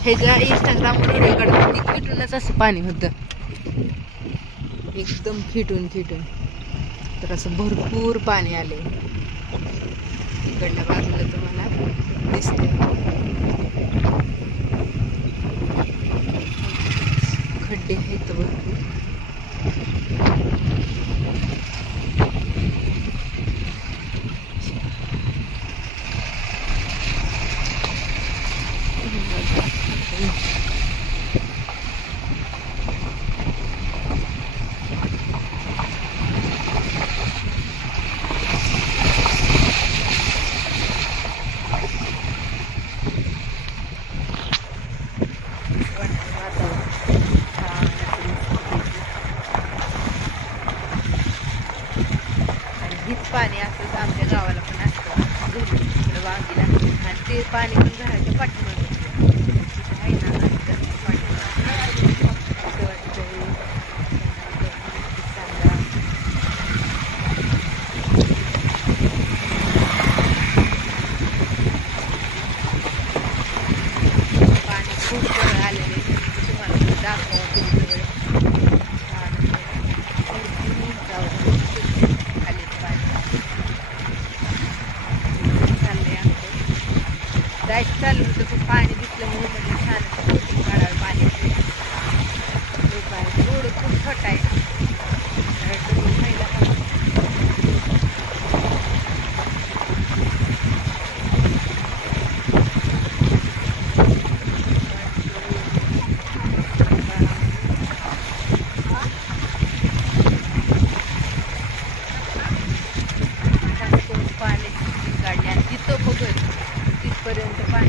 हे ज्या इंस्टाग्रामवर व्हिडिओ काढतात ती खिटूनच असं पाणी होतं, एकदम खिटून खिटून. तर असं भरपूर पाणी आले. इकडल्या बाजूला तुम्हाला दिसते खड्डे आहेत भरपूर. पाणी असतं आमच्या गावाला पण असतं वांगीला, आणि ते पाणी पण घराच्या पाठीमागे आहे ना. पाणी खूप आलेले तुम्हाला दाखवा. जायचं चालू होतं पण पाणी दिसल्यामुळे म्हणजे छान काढावं पाणी. रोड खूप छोटा आहे. पाणी काढले आणि तिथं बघत तिथपर्यंत पाणी.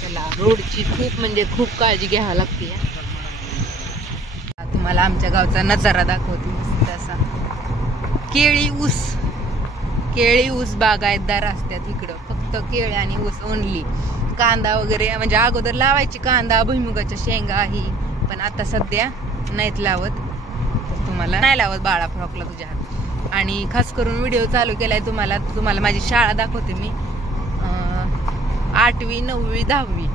त्याला रोडची खूप म्हणजे खूप काळजी घ्यावी लागते. तुम्हाला आमच्या गावचा नजारा दाखवते मस्त असा. केळी ऊस बागायतदार असतात इकडं, फक्त केळी आणि ऊस ओनली. कांदा वगैरे म्हणजे अगोदर लावायची कांदा, भुईमुगाच्या शेंगा ही, पण आता सध्या नाहीत लावत. तुम्हाला नाही लावत बाळा फ्रॉकला तुझ्या हात. आणि खास करून व्हिडिओ चालू केलाय तुम्हाला माझी शाळा दाखवते मी. 8वी 9वी 10वी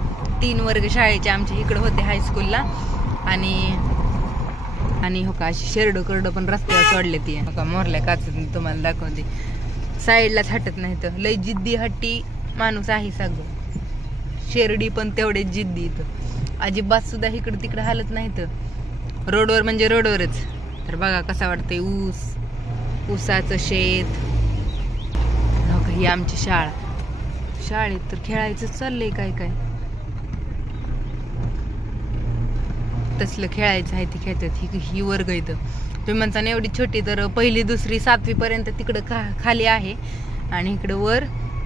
3 वर्ग शाळेचे आमच्या इकडे होते हायस्कूलला. आणि हो का अशी शेरड करड पण रस्त्यावर सोडले ती हो का मोरल्या काच तुम्हाला दाखवते. साईडलाच हटत नाही तर लय जिद्दी हट्टी माणूस आहे सगळं. शेरडी पण तेवढेच जिद्दी इथं, अजिबात सुद्धा इकडं तिकडं हालत नाही तर. रोडवर म्हणजे रोडवरच. तर बघा कसा वाटतंय ऊसाचं शेत. हो का ही आमची शाळा. शाळेत तर खेळायचं चाललंय काय काय तसलं खेळायचं आहे. ती खेळतात ही वर्ग इथं. तुम्ही म्हणता ना एवढी छोटी, तर 1ली 2री 7वी पर्यंत तिकडं खाली आहे. आणि इकडं वर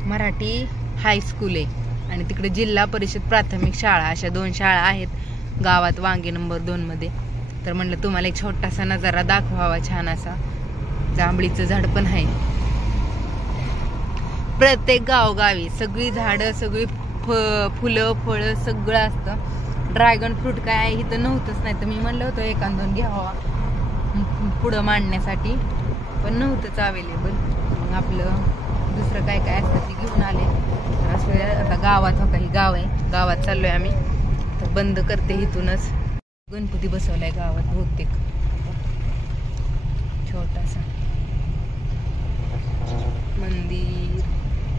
मराठी हायस्कूल आहे. आणि तिकडे जिल्हा परिषद प्राथमिक शाळा, अशा 2 शाळा आहेत गावात वांगी नंबर 2 मध्ये. तर म्हणलं तुम्हाला एक छोटासा नजारा दाखवावा. छान असा जांभळीचं झाड पण आहे. प्रत्येक गावोगावी सगळी झाडं, सगळी फुलं फळं सगळं असतं. ड्रॅगन फ्रूट काय आहे इथं नव्हतंच, नाही तर मी म्हणलं होतं 1-2 घ्यावा पुढं मांडण्यासाठी, पण नव्हतंच अवेलेबल. मग आपलं दुसरं काय काय असतं ते घेऊन आले. तर असं आता गावात हो काही गाव आहे, गावात चाललोय आम्ही. तर बंद करते इथूनच. गणपती बसवलाय गावात बहुतेक छोटासा मंदिर.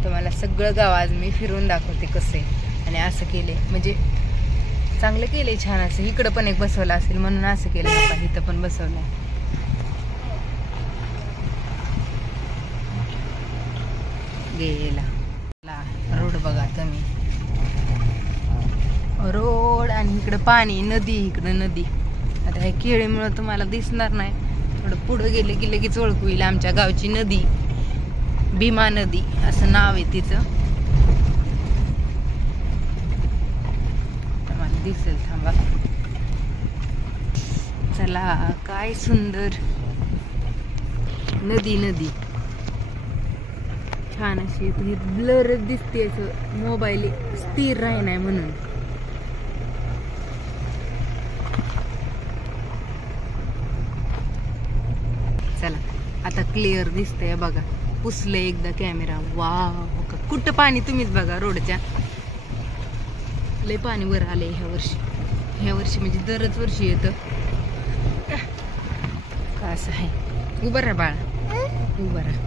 तुम्हाला सगळं गाव आज मी फिरून दाखवते कसं आहे. आणि असं केले म्हणजे चांगलं केलंय, छान असं. इकडं पण एक बसवलं असेल म्हणून असं केलं बाबा. इथं पण बसवलंय. गेला रोड बघा तुम्ही, रोड. आणि इकडं पाणी, नदी, इकडं नदी. आता ह्या केळीमुळं तुम्हाला दिसणार नाही, थोडं पुढं गेले की लगेच ओळखू येईल आमच्या गावची नदी. भीमा नदी असं नाव आहे तिचं. मला दिसेल, थांबा. चला काय सुंदर नदी छान अशी. ब्लर दिसते असं, मोबाईल स्थिर राही नाही म्हणून. चला आता क्लिअर दिसतंय बघा. पुसलं एकदा कॅमेरा. वाव, कुठं पाणी तुम्हीच बघा रोडच्या. लय पाणी वर आलंय ह्या वर्षी म्हणजे दरच वर्षी येतं. असं आहे. उभं राहा बाळा, उभं राहा.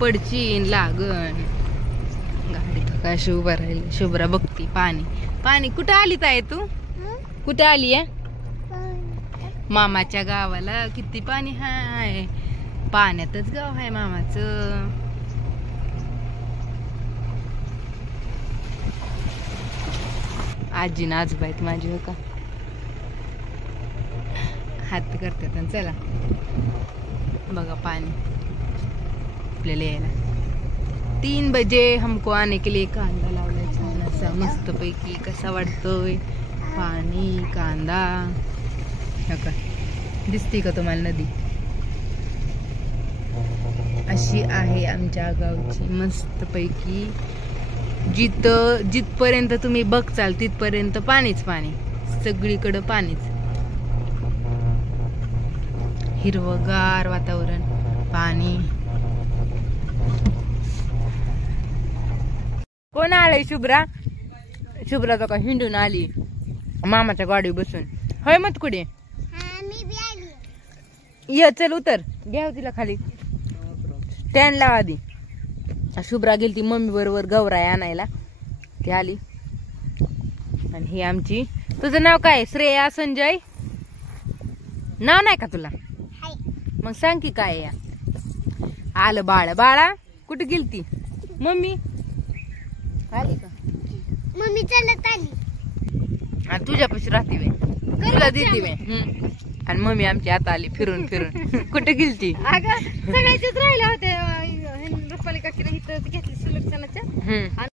पडचीन लागण गाडी कशी उभं राहील. शुभ्रा बघती पाणी. पाणी कुठं आली ताई तू? कुठं आली आहे? मामाच्या गावाला किती पाणी हाय. पाण्यातच गाव आहे मामाचं. आजी ना आजोबा आहेत माझी. हो का, हात करतात. चला बघा पाणी आपल्याला यायला. 3 बजे हमको आने के लिए. कांदा लावलाय छान असा मस्त पैकी. कसा वाटतोय पाणी कांदा. का दिसते का तुम्हाला नदी? अशी आहे आमच्या गावची मस्त पैकी. जिथपर्यंत तुम्ही बघचाल तिथपर्यंत पाणीच पाणी. सगळीकडे पाणीच. हिरवगार वातावरण, पाणी. कोण आलंय? शुभ्रा. शुभ्रा तो का हिंडून आली मामाच्या गाडीवर बसून. होय मत कुठे ये? चल उतर, घ्या तिला खाली. स्टँड लावा आधी. शुभ्रा गेली ती मम्मी बरोबर गौराई आणायला. ती आली. आणि ही आमची. तुझं नाव काय? श्रेया संजय. नाव नाही का तुला? मग सांग की काय या. आलं बाळा. बाळा कुठे गेलती? मम्मी आली का? मम्मी चालत आली. आणि तुझ्यापाशी राहते वे, तुला देते वे. आणि मम्मी आमची आता आली फिरून फिरून. कुठे गेलती? सगळ्याच्याच राहिल्या होत्या. रुपाली काकीला इथं घेतली सुलक्षणाच्या.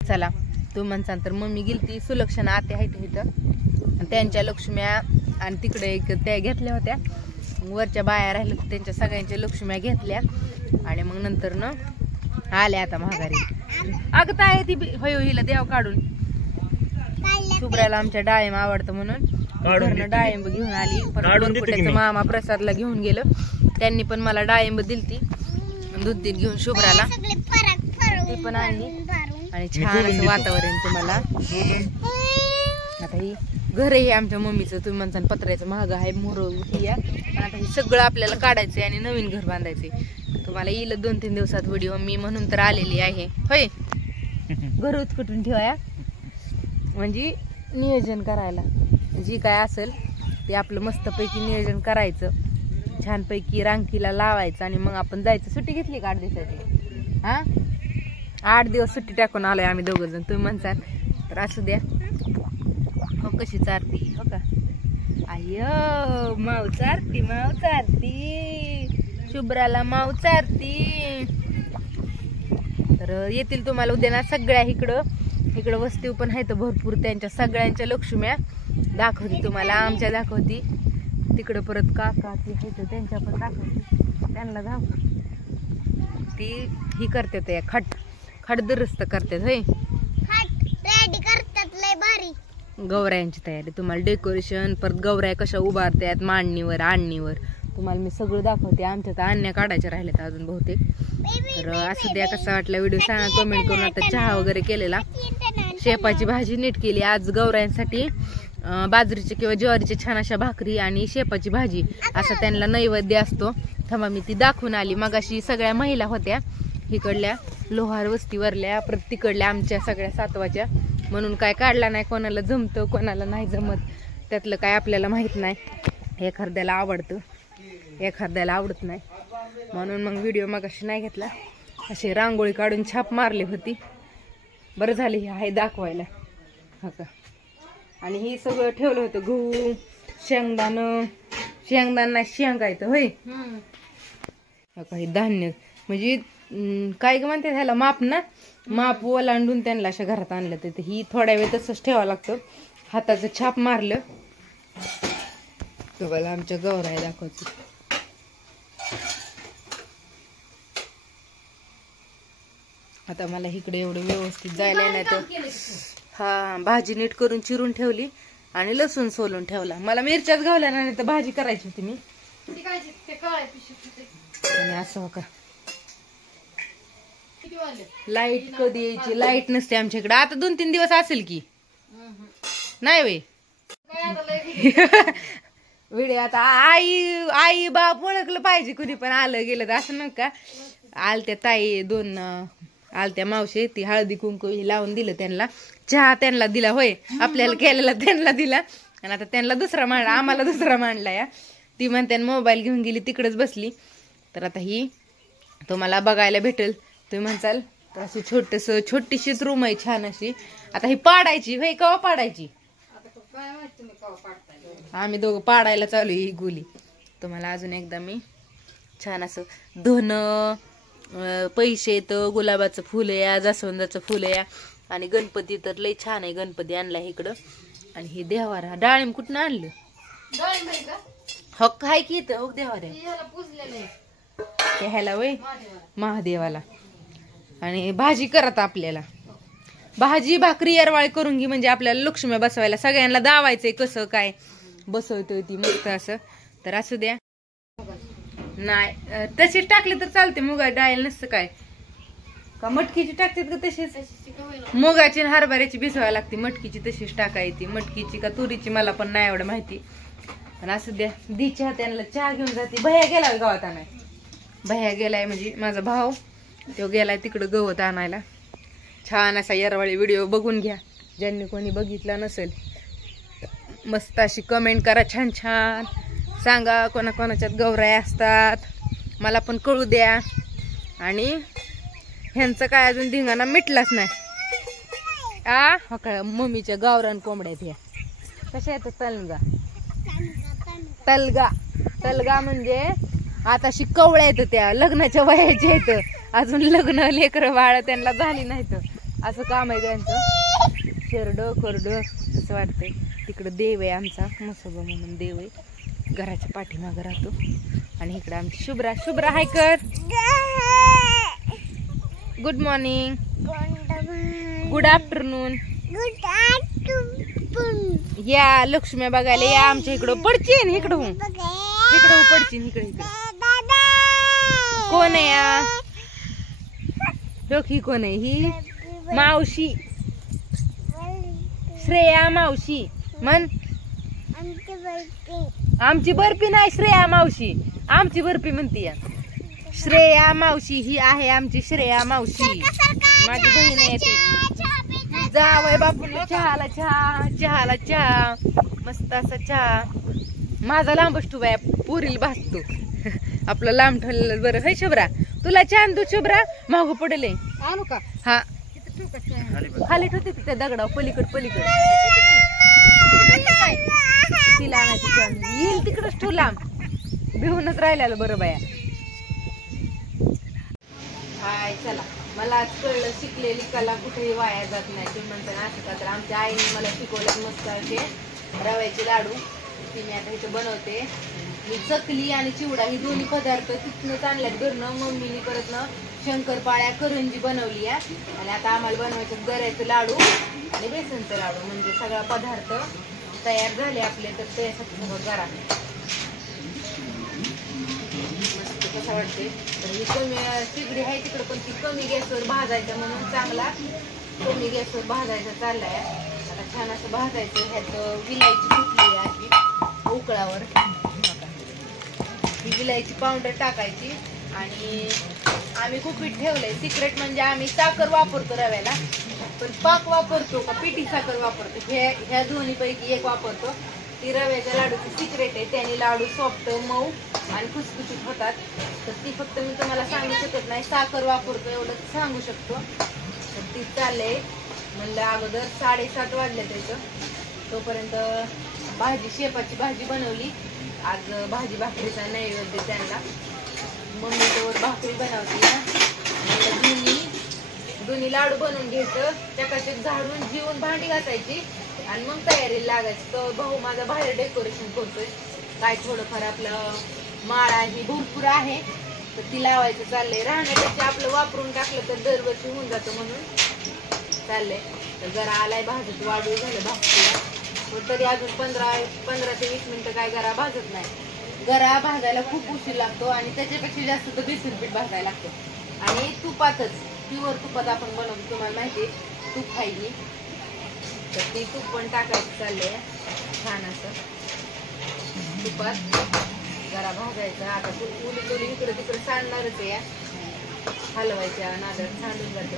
चला तू म्हणसान तर मम्मी गेलती. सुलक्षणा आत्या आहेत इथं. त्यांच्या लक्ष्म्या आणि तिकडे एक त्या घेतल्या होत्या. वरच्या बाया राहिल्या त्यांच्या सगळ्यांच्या लक्ष्म्या घेतल्या. आणि मग नंतर न आल्या आता महागारी. अगं ताय ती होय हिला देव काढून. शुभ्राला आमच्या डाळिंब आवडतं म्हणून डाळिंब घेऊन आली. परत मामा प्रसादला घेऊन गेलं. त्यांनी पण मला डाळिंब दिलती. दूध घेऊन शुभ्राला ती पण आणली. आणि छान असं वातावरण तुम्हाला. आता ही घर आहे आमच्या मम्मीचं. तुम्ही म्हणता पत्र्याचं महाग आहे. मोर या. आता हे सगळं आपल्याला काढायचंय आणि नवीन घर बांधायचंय. तुम्हाला येईल 2-3 दिवसात व्हिडिओ. मी म्हणून तर आलेली आहे. होय, घर उचकटून ठेवाया म्हणजे नियोजन करायला. जी काय असेल ते आपलं मस्तपैकी नियोजन करायचं. छानपैकी रांकीला लावायचं. आणि मग आपण जायचं. सुट्टी घेतली का 8 दिवसाची? 8 दिवस सुट्टी टाकून आलोय आम्ही दोघं जण. तुम्ही म्हणसाल तर असू द्या. हो कशी चारती. हो का आय माऊ चारती. माऊ चारती. शुभ्राला माऊ चारती. तर येतील तुम्हाला उद्या ना सगळ्या. इकडं वस्ती पण आहेत भरपूर. त्यांच्या सगळ्यांच्या लक्ष्म्या दाखवती तुम्हाला. आमच्या दाखवती. तिकडं परत काका ती आहेत त्यांच्या पण दाखवती. त्यांना दाखव. ती ही करतात या खट दुरुस्त करतात. होय, गौरायांची तयारी. तुम्हाला डेकोरेशन परत गौराया कशा उभारतात मांडणीवर आणणीवर तुम्हाला मी सगळं दाखवते. आमच्या तर आणण्या काढायच्या राहिल्यात अजून बहुतेक. तर असं द्या कसा वाटला व्हिडिओ सांगा कमेंट करून. आता चहा वगैरे केलेला. शेपाची भाजी नीट केली आज गौरायांसाठी. बाजरीचे किंवा ज्वारीचे छान अशा भाकरी आणि शेपाची भाजी असा त्यांना नैवेद्य असतो. थांबा मी ती दाखवून आली. मगाशी सगळ्या महिला होत्या इकडल्या लोहार वस्तीवरल्या. परत तिकडल्या आमच्या सगळ्या सातवाच्या. म्हणून काय काढला नाही. कोणाला जमतं कोणाला नाही जमत. त्यातलं काय आपल्याला माहित नाही. एखाद्याला आवडतं एखाद्याला आवडत नाही. म्हणून मग व्हिडिओ मगाशी नाही घेतला. अशी रांगोळी काढून छाप मारली होती. बरं झालं हे आहे दाखवायला. हा का. आणि हे सगळं ठेवलं होतं. गहू शेंगदाणा शेंगायचं. होय, काही धान्य म्हणजे काय ग म्हणते ह्याला माप ना. माप ओलांडून त्यांना अशा घरात आणलं. तर ही थोड्या वेळ तसंच ठेवावं लागतं. हाताचं छाप मारलं. तुम्हाला आमच्या गौराई दाखवते. आता मला इकडे एवढं व्यवस्थित जायला नाही तर. हा भाजी नीट करून चिरून ठेवली. आणि लसूण सोलून ठेवला. मला मिरच्याच घावल्या नाही तर भाजी करायची होती मी. आणि असं का लाईट कधी यायची, लाईट नसते आमच्या इकडे. आता 2-3 दिवस असेल की नाही वे व्हिडिओ. आता आई बाप ओळखलं पाहिजे कुणी पण आलं गेलं तर असं नका. आलत्या ताई 2 आलत्या मावशी, ती हळदी कुंकू लावून दिलं त्यांना. चहा त्यांना दिला होय, आपल्याला केलेला त्यांना दिला. आणि आता त्यांना दुसरा मांडला, आम्हाला दुसरा मांडला या. ती म्हणते मोबाईल घेऊन गेली तिकडेच बसली. तर आता ही तुम्हाला बघायला भेटेल. तुम्ही म्हणसाल तर अशी छोटीशीच रूम आहे छान अशी. आता ही पाडायची होय, कवा पाडायची आम्ही दोघं पाडायला चालू ही गुली. तुम्हाला अजून एकदा मी छान असं धन पैसे तर गुलाबाचं फुल या, जास्वंदाचं फुल या. आणि गणपती तर लय छान आहे, गणपती आणलाय इकडं. आणि हे देवारा डाळिंब कुठं आणलं हक्क आहे की इथं हो देवाऱ्या ते ह्याला वय महादेवाला. आणि भाजी करत आपल्याला भाजी भाकरी येरवाळी करून घे म्हणजे आपल्याला लक्ष्मी बसवायला सगळ्यांना दावायचंय कसं काय बसवतोय ती मस्त असं. तर असू द्या. नाही तशीच टाकली तर चालते, मुगा डाळ नसतं काय का मटकीची टाकतात का तशीच. मुगाची हरभऱ्याची भिजवायला लागते, मटकीची तशीच टाकायची. मटकीची का तुरीची मला पण नाही एवढं माहिती. पण असं द्या दी चहा त्यांना चहा घेऊन जाते. भैया गेलाय गावात आणाय, भैया गेलाय म्हणजे माझा भाऊ, तो गेलाय तिकडं गवत आणायला. छान असा येरवाळी व्हिडिओ बघून घ्या ज्यांनी कोणी बघितला नसेल. मस्त अशी कमेंट करा, छान छान सांगा कोणाकोणाच्यात गौराया असतात मला पण कळू द्या. आणि ह्यांचं काय अजून धिंगाणा मिटलाच नाही. हो का मम्मीच्या गावरान कोंबड्यात ह्या कशा येतात तलगा तलगा तलगा म्हणजे आता कवळ्या येतं त्या लग्नाच्या वयाच्या येतं, अजून लग्न लेकरं बाळ त्यांना झाली नाही तर असं काम आहे त्यांचं. शेरड कोरड कसं वाटतंय. तिकडं देव आहे आमचा मसोबा म्हणून देव आहे, घराच्या पाठीमागं राहतो. आणि इकडं आमची शुभ्रा. शुभ्रा हाय कर, गुड मॉर्निंग, गुड आफ्टरनून. या लक्ष्मी बघायला या आमच्या इकडं. पडचीन इकडं इकडं पडचीन इकडे इकडे. कोण आहे या ही कोण आहे ही मावशी श्रेया मावशी म्हण. आमची बर्फी नाही श्रेया मावशी, आमची बर्फी म्हणती या. श्रेया मावशी ही आहे आमची श्रेया मावशी, माझी बहीण आहे ती. जावय बापूला चहाला चहा, चहाला चहा, मस्त असा चहा. माझा लांबच ठुबा पुरील भासतो आपलं लांब ठेवलेलं बरं. हे शुभ्रा तुला छान तू शुभ्रा मागू पडेल आणू का. हा खाली ठेवते त्या दगडा पलीकड पलीकड तिला आणायचं येईल तिकडच ठेवू लांब भिवूनच राहिलेलं बरं बाया. हाय चला मला आज कळलं शिकलेली कला कुठेही वाया जात नाही. तुम्ही म्हणता असं का तर आमच्या आईने मला शिकवलं मस्त असे रव्याचे लाडू. ती मी आता इथं बनवते. मी चकली आणि चिवडा ही दोन्ही पदार्थ तिथनंच आणल्यात घरनं. मम्मीने परत ना शंकरपाळ्या करंजी बनवली आहे. आणि आता आम्हाला बनवायचं गऱ्याचं लाडू आणि बेसनचं लाडू म्हणजे सगळा पदार्थ तयार झाले आपले. तर ते सगळं करा मस्त कसं वाटते. तर ही कमी तिकडी आहे तिकडं पण ती कमी गॅसवर भाजायचं म्हणून चांगला कमी गॅसवर भाजायचा चाललाय. आता छान असं भाजायचं. ह्यात विलायची फुटली अशी उकळावर ही विलायची पावडर टाकायची. आणि आम्ही कुपीट ठेवलंय सिक्रेट म्हणजे आम्ही साखर वापरतो रव्याला, पण पाक वापरतो का पिठी साखर वापरतो ह्या दोन्ही पैकी एक वापरतो. ती रव्याच्या लाडूची सिक्रेट आहे. त्याने लाडू सॉफ्ट मऊ आणि खुसखुशीत होतात. तर ती फक्त मी तुम्हाला सांगू शकत नाही. साखर वापरतो एवढं सांगू शकतो. तर ती चाललंय म्हणलं अगोदर 7:30 वाजले त्याचं. तोपर्यंत भाजी शेपाची भाजी बनवली आज. भाजी भाकरीचा नैवेद्य त्यांना. मम्मी तोवर भाकरी बनवते ना. दोन्ही लाडू बनवून घ्यायचं. चकाचक झाडून जीवन भांडी घासायची आणि मग तयारीला लागायची. तर भाऊ माझा बाहेर डेकोरेशन करतोय. काय थोडंफार आपलं माळा ही भरपूर आहे तर ती लावायचं चाललंय. राहण्यापेक्षा आपलं वापरून टाकलं तर दरवर्षी होऊन जातं म्हणून चाललंय. तर जरा आलाय भाजत वाढू झालं भाकरीला. पण तरी अजून 15 ते 20 मिनिटं काय गरा भाजत नाही. गरा भाजायला खूप उशीर लागतो आणि त्याच्यापेक्षा जास्त तर बेसन पीठ भाजायला लागतं. आणि तुपातच, प्युअर तुपात आपण बनवतो, तुम्हाला माहिती आहे तूप खायची, तर ती तूप पण टाकायचं चाललंय छान असं तुपात. जरा भाजायचं. आता उली तुली इकडे तिकडे सांडणारच आहे, हलवायच्या नादात सांडून जातं.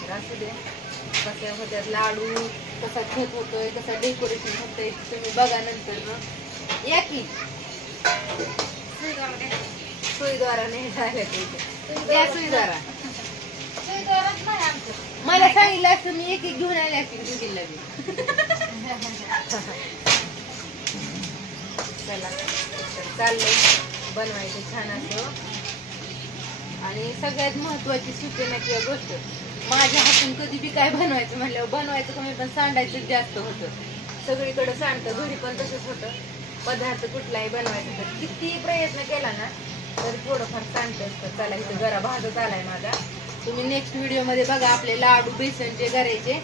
तर असू दे. कशा होत्यात लाडू, कसा छत होतोय, कसा डेकोरेशन होतंय तुम्ही बघा नंतर. मग या की सुईद्वारा नाही झालं ते या सुईद्वारा. मला सांगितलं असतं मी एक घेऊन आले असतील दुधीला बी. चला चाललंय बनवायचं छान असं. आणि सगळ्यात महत्वाची सूचना किंवा गोष्ट, माझ्या हातून कधी बी काय बनवायचं म्हणल्यावर बनवायचं कमी पण सांडायचं जास्त होतं. सगळीकडे सांडतं, घरी पण तसंच होतं. पदार्थ कुठलाही बनवायचा तर किती प्रयत्न केला ना तर थोडंफार सांडतं असतं. चला इथं जरा भाजत आलाय माझा. तुम्ही नेक्स्ट व्हिडिओ मध्ये बघा आपले लाडू बेसनचे करायचे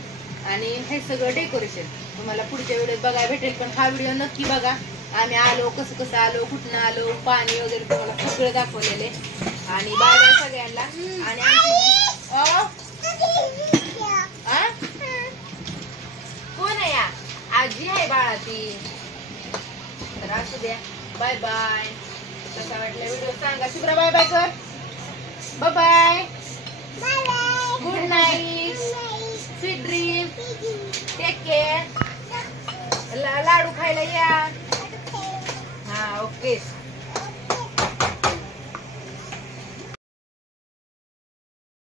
आणि हे सगळं डेकोरेशन तुम्हाला पुढच्या व्हिडिओत बघायला भेटेल. पण हा व्हिडिओ नक्की बघा. आम्ही आलो, कसं कसं आलो, कुठनं आलो, पाणी वगैरे तुम्हाला सगळं दाखवलेले. आणि बाय बाय सगळ्यांना. आणि कोण आहे या? आजी आहे बाळा ती. तर असू द्या. Bye bye. कसा वाटला व्हिडिओ सांगा. शुभ्रा बाय बाय कर. Bye bye. Good night. Sweet dream. Take care. Laddoo खायला या. हा ओके.